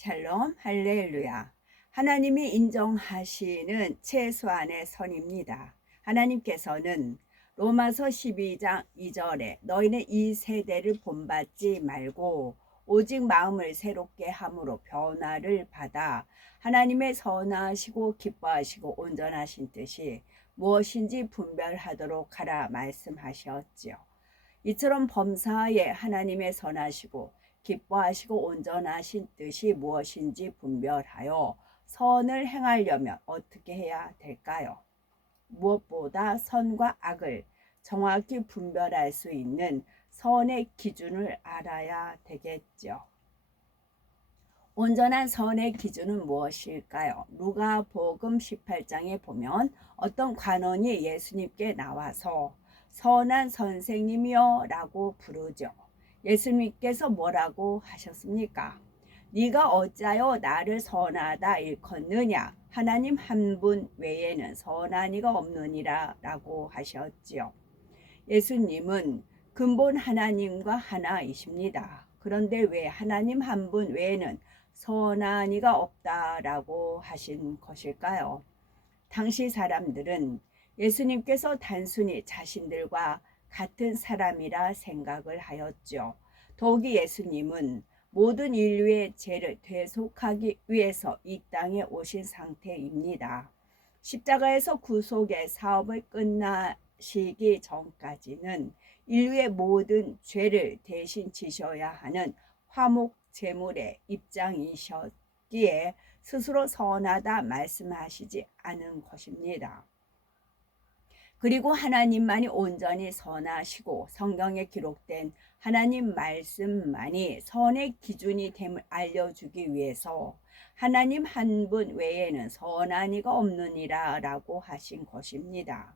샬롬 할렐루야. 하나님이 인정하시는 최소한의 선입니다. 하나님께서는 로마서 12장 2절에 너희는 이 세대를 본받지 말고 오직 마음을 새롭게 함으로 변화를 받아 하나님의 선하시고 기뻐하시고 온전하신 뜻이 무엇인지 분별하도록 하라 말씀하셨지요. 이처럼 범사에 하나님의 선하시고 기뻐하시고 온전하신 뜻이 무엇인지 분별하여 선을 행하려면 어떻게 해야 될까요? 무엇보다 선과 악을 정확히 분별할 수 있는 선의 기준을 알아야 되겠죠. 온전한 선의 기준은 무엇일까요? 누가복음 18장에 보면 어떤 관원이 예수님께 나와서 선한 선생님이여 라고 부르죠. 예수님께서 뭐라고 하셨습니까? 네가 어찌하여 나를 선하다 일컫느냐? 하나님 한 분 외에는 선한 이가 없느니라 라고 하셨지요. 예수님은 근본 하나님과 하나이십니다. 그런데 왜 하나님 한 분 외에는 선한 이가 없다라고 하신 것일까요? 당시 사람들은 예수님께서 단순히 자신들과 같은 사람이라 생각을 하였죠. 더욱이 예수님은 모든 인류의 죄를 대속하기 위해서 이 땅에 오신 상태입니다. 십자가에서 구속의 사업을 끝나시기 전까지는 인류의 모든 죄를 대신 지셔야 하는 화목 제물의 입장이셨기에 스스로 선하다 말씀하시지 않은 것입니다. 그리고 하나님만이 온전히 선하시고 성경에 기록된 하나님 말씀만이 선의 기준이 됨을 알려주기 위해서 하나님 한 분 외에는 선한 이가 없느니라 라고 하신 것입니다.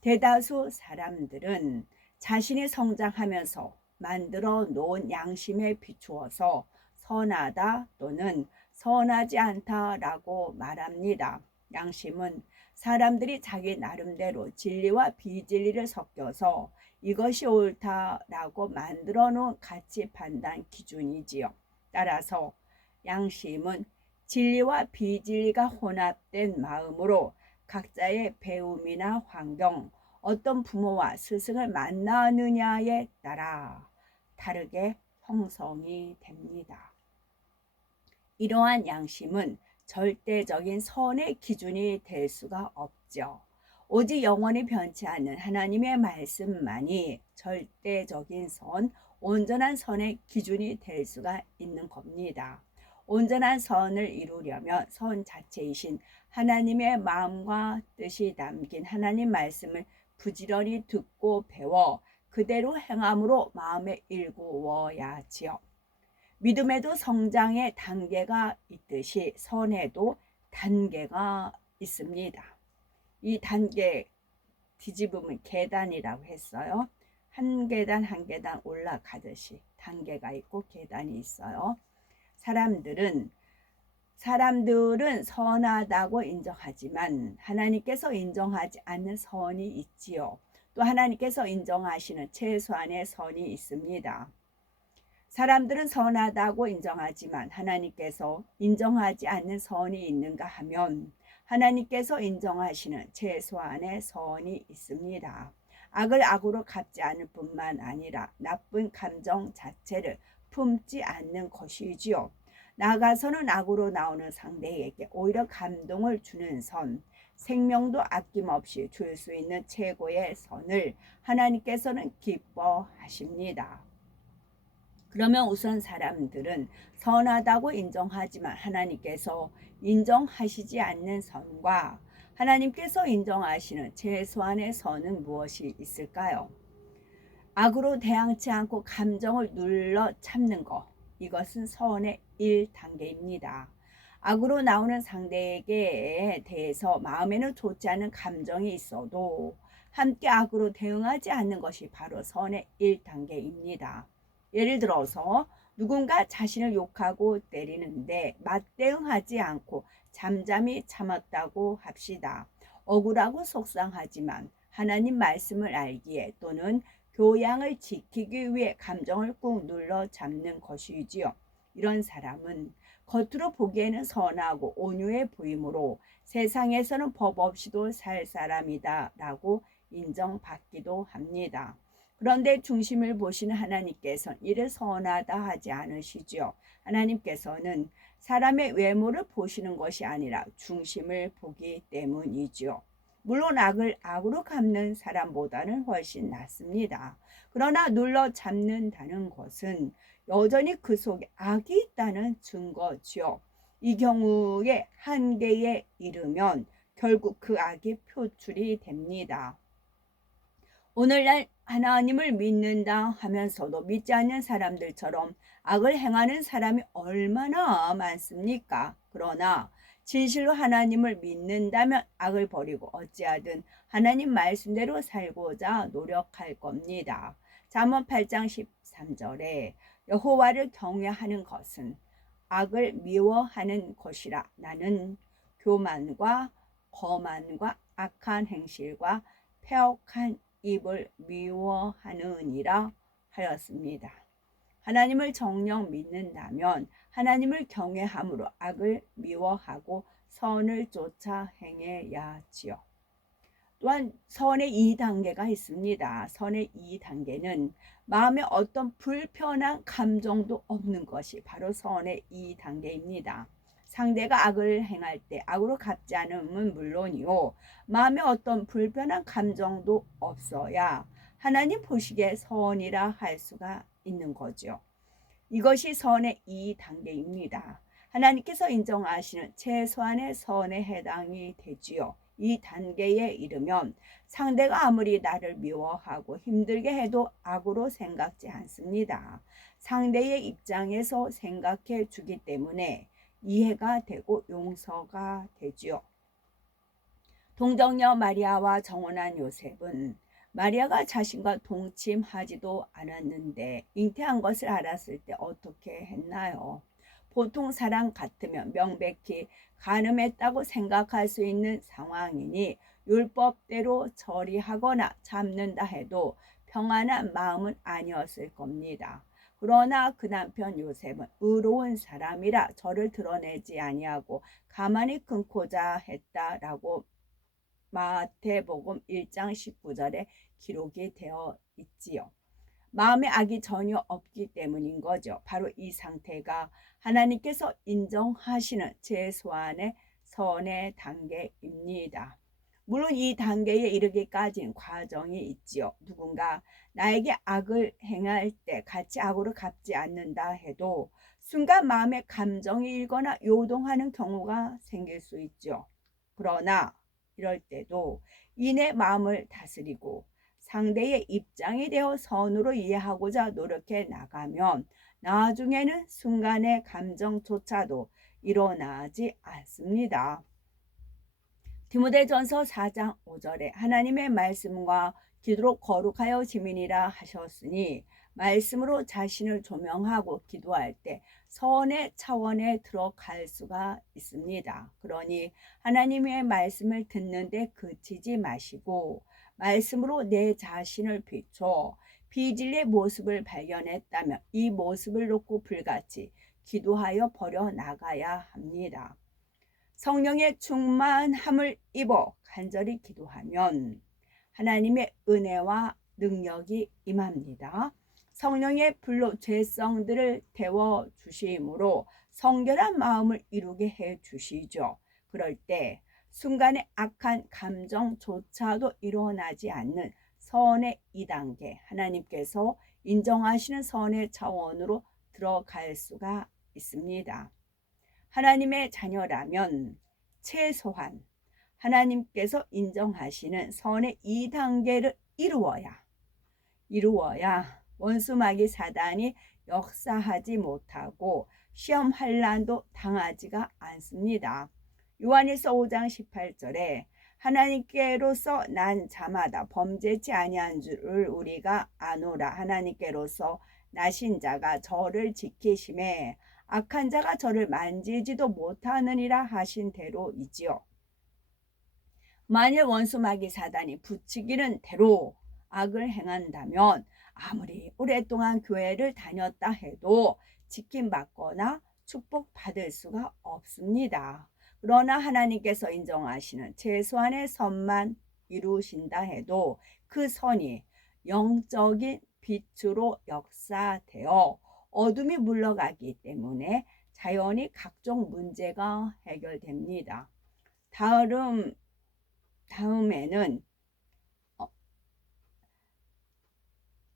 대다수 사람들은 자신이 성장하면서 만들어 놓은 양심에 비추어서 선하다 또는 선하지 않다라고 말합니다. 양심은 사람들이 자기 나름대로 진리와 비진리를 섞여서 이것이 옳다라고 만들어 놓은 가치 판단 기준이지요. 따라서 양심은 진리와 비진리가 혼합된 마음으로 각자의 배움이나 환경, 어떤 부모와 스승을 만나느냐에 따라 다르게 형성이 됩니다. 이러한 양심은 절대적인 선의 기준이 될 수가 없죠. 오직 영원히 변치 않는 하나님의 말씀만이 절대적인 선, 온전한 선의 기준이 될 수가 있는 겁니다. 온전한 선을 이루려면 선 자체이신 하나님의 마음과 뜻이 담긴 하나님 말씀을 부지런히 듣고 배워 그대로 행함으로 마음에 일구어야지요. 믿음에도 성장의 단계가 있듯이 선에도 단계가 있습니다. 이 단계 뒤집으면 계단이라고 했어요. 한 계단 한 계단 올라가듯이 단계가 있고 계단이 있어요. 사람들은 선하다고 인정하지만 하나님께서 인정하지 않는 선이 있지요. 또 하나님께서 인정하시는 최소한의 선이 있습니다. 사람들은 선하다고 인정하지만 하나님께서 인정하지 않는 선이 있는가 하면 하나님께서 인정하시는 최소한의 선이 있습니다. 악을 악으로 갚지 않을 뿐만 아니라 나쁜 감정 자체를 품지 않는 것이지요. 나아가서는 악으로 나오는 상대에게 오히려 감동을 주는 선, 생명도 아낌없이 줄 수 있는 최고의 선을 하나님께서는 기뻐하십니다. 그러면 우선 사람들은 선하다고 인정하지만 하나님께서 인정하시지 않는 선과 하나님께서 인정하시는 최소한의 선은 무엇이 있을까요? 악으로 대항치 않고 감정을 눌러 참는 것, 이것은 선의 1단계입니다. 악으로 나오는 상대에게 대해서 마음에는 좋지 않은 감정이 있어도 함께 악으로 대응하지 않는 것이 바로 선의 1단계입니다. 예를 들어서 누군가 자신을 욕하고 때리는데 맞대응하지 않고 잠잠히 참았다고 합시다. 억울하고 속상하지만 하나님 말씀을 알기에 또는 교양을 지키기 위해 감정을 꾹 눌러 잡는 것이지요. 이런 사람은 겉으로 보기에는 선하고 온유해 보이므로 세상에서는 법 없이도 살 사람이다 라고 인정받기도 합니다. 그런데 중심을 보시는 하나님께서는 이를 선하다 하지 않으시죠. 하나님께서는 사람의 외모를 보시는 것이 아니라 중심을 보기 때문이죠. 물론 악을 악으로 갚는 사람보다는 훨씬 낫습니다. 그러나 눌러 잡는다는 것은 여전히 그 속에 악이 있다는 증거지요. 이 경우에 한계에 이르면 결국 그 악이 표출이 됩니다. 오늘날 하나님을 믿는다 하면서도 믿지 않는 사람들처럼 악을 행하는 사람이 얼마나 많습니까? 그러나 진실로 하나님을 믿는다면 악을 버리고 어찌하든 하나님 말씀대로 살고자 노력할 겁니다. 잠언 8장 13절에 여호와를 경외하는 것은 악을 미워하는 것이라. 나는 교만과 거만과 악한 행실과 패역한 입을 미워하느니라 하였습니다. 하나님을 정녕 믿는다면 하나님을 경외함으로 악을 미워하고 선을 쫓아 행해야지요. 또한 선의 2단계가 있습니다. 선의 2단계는 마음에 어떤 불편한 감정도 없는 것이 바로 선의 2단계입니다. 상대가 악을 행할 때 악으로 갚지 않음은 물론이요, 마음에 어떤 불편한 감정도 없어야 하나님 보시기에 선이라 할 수가 있는 거죠. 이것이 선의 2단계입니다. 하나님께서 인정하시는 최소한의 선에 해당이 되지요. 이 단계에 이르면 상대가 아무리 나를 미워하고 힘들게 해도 악으로 생각지 않습니다. 상대의 입장에서 생각해 주기 때문에 이해가 되고 용서가 되지요. 동정녀 마리아와 정혼한 요셉은 마리아가 자신과 동침하지도 않았는데 잉태한 것을 알았을 때 어떻게 했나요? 보통 사람 같으면 명백히 간음했다고 생각할 수 있는 상황이니 율법대로 처리하거나 잡는다 해도 평안한 마음은 아니었을 겁니다. 그러나 그 남편 요셉은 의로운 사람이라 저를 드러내지 아니하고 가만히 끊고자 했다라고 마태복음 1장 19절에 기록이 되어 있지요. 마음에 악이 전혀 없기 때문인 거죠. 바로 이 상태가 하나님께서 인정하시는 최소한의 선의 단계입니다. 물론 이 단계에 이르기까지는 과정이 있지요. 누군가 나에게 악을 행할 때 같이 악으로 갚지 않는다 해도 순간 마음의 감정이 일거나 요동하는 경우가 생길 수 있죠. 그러나 이럴 때도 이내 마음을 다스리고 상대의 입장이 되어 선으로 이해하고자 노력해 나가면 나중에는 순간의 감정조차도 일어나지 않습니다. 디모데전서 4장 5절에 하나님의 말씀과 기도로 거룩하여 지민이라 하셨으니 말씀으로 자신을 조명하고 기도할 때 선의 차원에 들어갈 수가 있습니다. 그러니 하나님의 말씀을 듣는데 그치지 마시고 말씀으로 내 자신을 비춰 비진리의 모습을 발견했다면 이 모습을 놓고 불같이 기도하여 버려나가야 합니다. 성령의 충만함을 입어 간절히 기도하면 하나님의 은혜와 능력이 임합니다. 성령의 불로 죄성들을 태워 주심으로 성결한 마음을 이루게 해 주시죠. 그럴 때 순간의 악한 감정조차도 일어나지 않는 선의 2단계, 하나님께서 인정하시는 선의 차원으로 들어갈 수가 있습니다. 하나님의 자녀라면 최소한 하나님께서 인정하시는 선의 2단계를 이루어야 원수 마귀 사단이 역사하지 못하고 시험 환난도 당하지가 않습니다. 요한일서 5장 18절에 하나님께로서 난 자마다 범죄치 아니한 줄을 우리가 아노라. 하나님께로서 나신 자가 저를 지키심에 악한 자가 저를 만지지도 못하느니라 하신 대로이지요. 만일 원수 마귀 사단이 부추기는 대로 악을 행한다면 아무리 오랫동안 교회를 다녔다 해도 지킴받거나 축복받을 수가 없습니다. 그러나 하나님께서 인정하시는 최소한의 선만 이루신다 해도 그 선이 영적인 빛으로 역사되어 어둠이 물러가기 때문에 자연히 각종 문제가 해결됩니다. 다음에는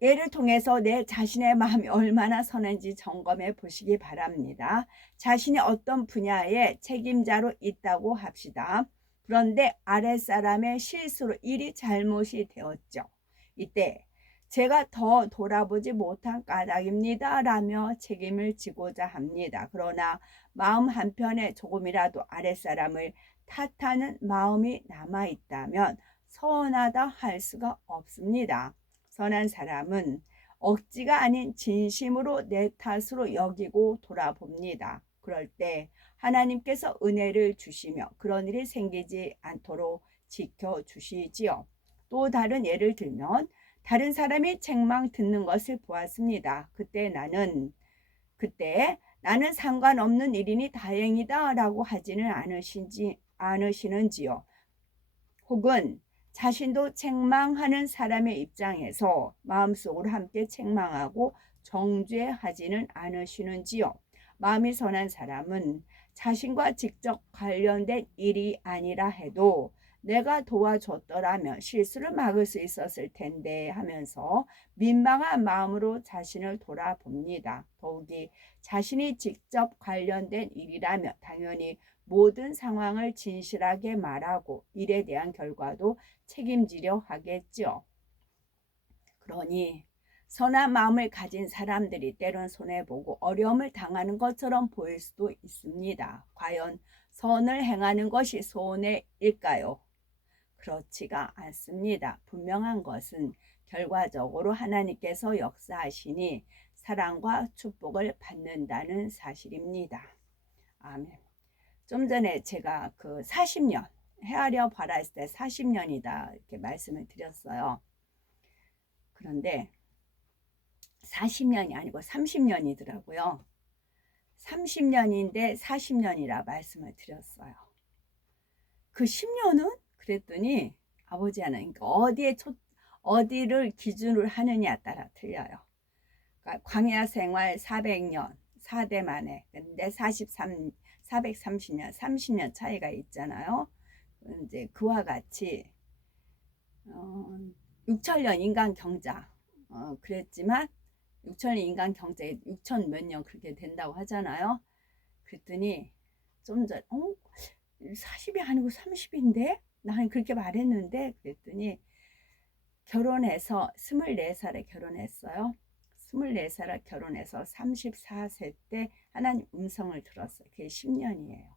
예를 통해서 내 자신의 마음이 얼마나 선한지 점검해 보시기 바랍니다. 자신이 어떤 분야의 책임자로 있다고 합시다. 그런데 아랫사람의 실수로 일이 잘못이 되었죠. 이때 제가 더 돌아보지 못한 까닭입니다 라며 책임을 지고자 합니다. 그러나 마음 한편에 조금이라도 아랫사람을 탓하는 마음이 남아있다면 서운하다 할 수가 없습니다. 선한 사람은 억지가 아닌 진심으로 내 탓으로 여기고 돌아봅니다. 그럴 때 하나님께서 은혜를 주시며 그런 일이 생기지 않도록 지켜주시지요. 또 다른 예를 들면 다른 사람이 책망 듣는 것을 보았습니다. 그때 나는 상관없는 일이니 다행이다 라고 하지는 않으시는지요. 혹은 자신도 책망하는 사람의 입장에서 마음속으로 함께 책망하고 정죄하지는 않으시는지요. 마음이 선한 사람은 자신과 직접 관련된 일이 아니라 해도 내가 도와줬더라면 실수를 막을 수 있었을 텐데 하면서 민망한 마음으로 자신을 돌아봅니다. 더욱이 자신이 직접 관련된 일이라면 당연히 모든 상황을 진실하게 말하고 일에 대한 결과도 책임지려 하겠죠. 그러니 선한 마음을 가진 사람들이 때론 손해보고 어려움을 당하는 것처럼 보일 수도 있습니다. 과연 선을 행하는 것이 손해일까요? 그렇지가 않습니다. 분명한 것은 결과적으로 하나님께서 역사하시니 사랑과 축복을 받는다는 사실입니다. 아멘. 좀 전에 제가 그 40년 헤아려 봐라 했을 때 40년이다 이렇게 말씀을 드렸어요. 그런데 40년이 아니고 30년이더라고요. 30년인데 40년이라 말씀을 드렸어요. 그 10년은 그랬더니 아버지 하나님 어디를 기준으로 하느냐에 따라 틀려요. 그러니까 광야 생활 400년 4대 만에 근데 430년 30년 차이가 있잖아요. 이제 그와 같이 6천년 인간 경자 그랬지만 6천년 인간 경제 6천 몇 년 그렇게 된다고 하잖아요. 그랬더니 좀 전 40이 아니고 30인데 나는 그렇게 말했는데 그랬더니 결혼해서 24살에 결혼했어요. 24살에 결혼해서 34세 때 하나님 음성을 들었어요. 그게 10년이에요.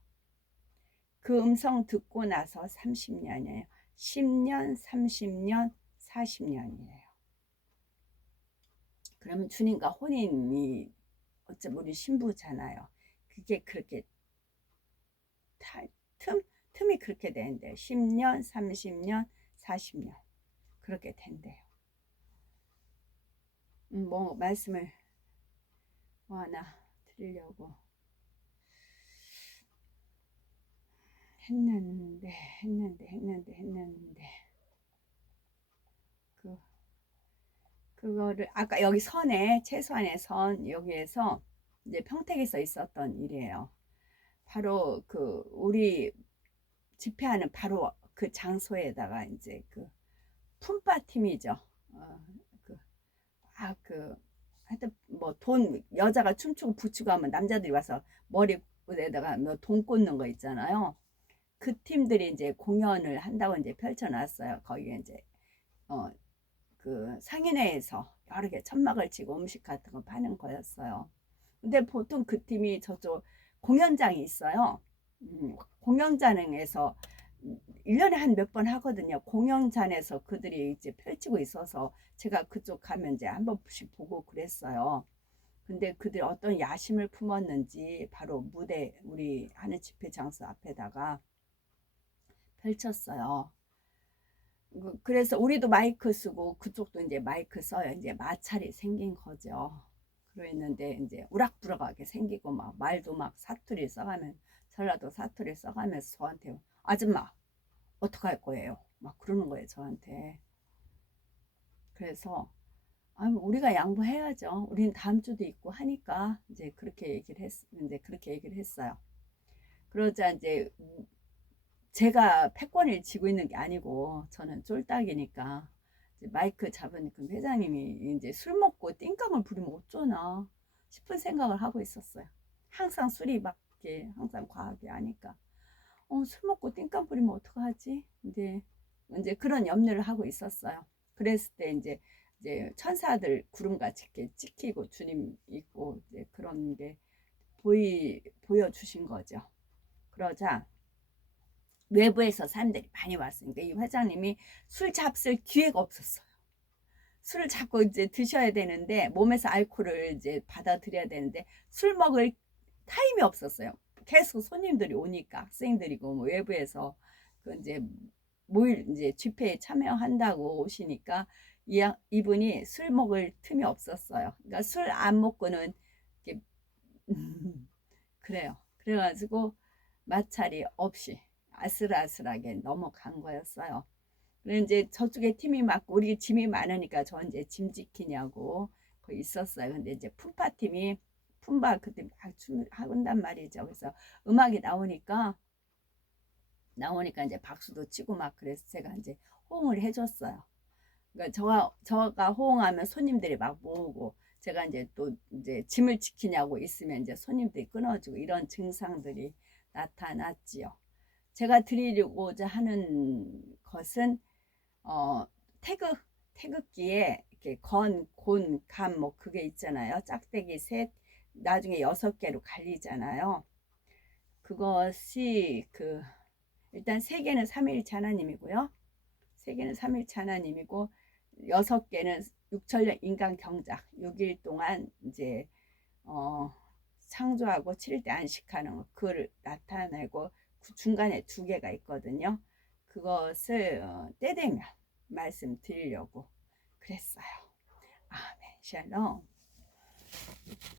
그 음성 듣고 나서 30년이에요. 10년, 30년, 40년이에요. 그러면 주님과 혼인이 어차피 우리 신부잖아요. 그게 그렇게 틈이 그렇게 되는데요. 10년, 30년, 40년 그렇게 된대요. 뭐 말씀을 뭐 하나 드리려고 했는데 그거를 아까 여기 선에 최소한의 선 여기에서 이제 평택에서 있었던 일이에요. 바로 그 우리 집회하는 바로 그 장소에다가 이제 그 품바 팀이죠. 하여튼 뭐 돈 여자가 춤추고 부추고 하면 남자들이 와서 머리에다가 뭐 돈 꽂는 거 있잖아요. 그 팀들이 이제 공연을 한다고 이제 펼쳐놨어요. 거기에 이제 그 상인회에서 여러 개 천막을 치고 음식 같은 거 파는 거였어요. 근데 보통 그 팀이 저쪽 공연장이 있어요. 공연장에서 1년에 한 몇 번 하거든요. 공연장에서 그들이 이제 펼치고 있어서 제가 그쪽 가면 이제 한 번씩 보고 그랬어요. 근데 그들이 어떤 야심을 품었는지 바로 무대 우리 하는 집회 장소 앞에다가 펼쳤어요. 그래서 우리도 마이크 쓰고 그쪽도 이제 마이크 써요. 이제 마찰이 생긴 거죠. 그랬는데 이제 우락부락하게 생기고 막 말도 막 사투리 써가면 전라도 사투리 써가면서 저한테 아줌마 어떡할 거예요? 막 그러는 거예요 저한테. 그래서 아 우리가 양보해야죠. 우리는 다음 주도 있고 하니까 이제 그렇게 얘기를 했어요. 그러자 이제 제가 패권을 쥐고 있는 게 아니고 저는 쫄딱이니까 이제 마이크 잡은 그 회장님이 이제 술 먹고 띵깡을 부리면 어쩌나 싶은 생각을 하고 있었어요. 항상 술이 막 이렇게 항상 과하게 하니까 술 먹고 띵깡 부리면 어떡하지? 이제 그런 염려를 하고 있었어요. 그랬을 때 이제 천사들 구름같이 이렇게 찍히고 주님 있고 이제 그런 게 보여주신 거죠. 그러자 외부에서 사람들이 많이 왔으니까 이 회장님이 술 잡술 기회가 없었어요. 술을 자꾸 이제 드셔야 되는데 몸에서 알코올을 이제 받아들여야 되는데 술 먹을 타임이 없었어요. 계속 손님들이 오니까 학생들이고 뭐 외부에서 그 이제 모일 이제 집회에 참여한다고 오시니까 이분이 술 먹을 틈이 없었어요. 그러니까 술 안 먹고는 이렇게 그래요. 그래가지고 마찰이 없이 아슬아슬하게 넘어간 거였어요. 그래 이제 저쪽에 팀이 많고 우리 짐이 많으니까 저 이제 짐 지키냐고 거기 있었어요. 근데 이제 품바 팀이 품바 그때 막 춤을 한단 말이죠. 그래서 음악이 나오니까 이제 박수도 치고 막 그래서 제가 이제 호응을 해줬어요. 그러니까 저가 호응하면 손님들이 막 모으고 제가 이제 또 이제 짐을 지키냐고 있으면 이제 손님들이 끊어지고 이런 증상들이 나타났지요. 제가 드리려고자 하는 것은 어, 태극기에 이렇게 곤, 감 뭐 그게 있잖아요. 짝대기 셋, 나중에 6개로 갈리잖아요. 그것이 일단 세 개는 삼위일체 하나님이고요. 세 개는 삼위일체 하나님이고 6개는 6천년 인간 경작 6일 동안 이제 창조하고 7일 때 안식하는 거 그거를 나타내고 그 중간에 2개가 있거든요. 그것을 때 되면 말씀드리려고 그랬어요. 아멘. 샬롬.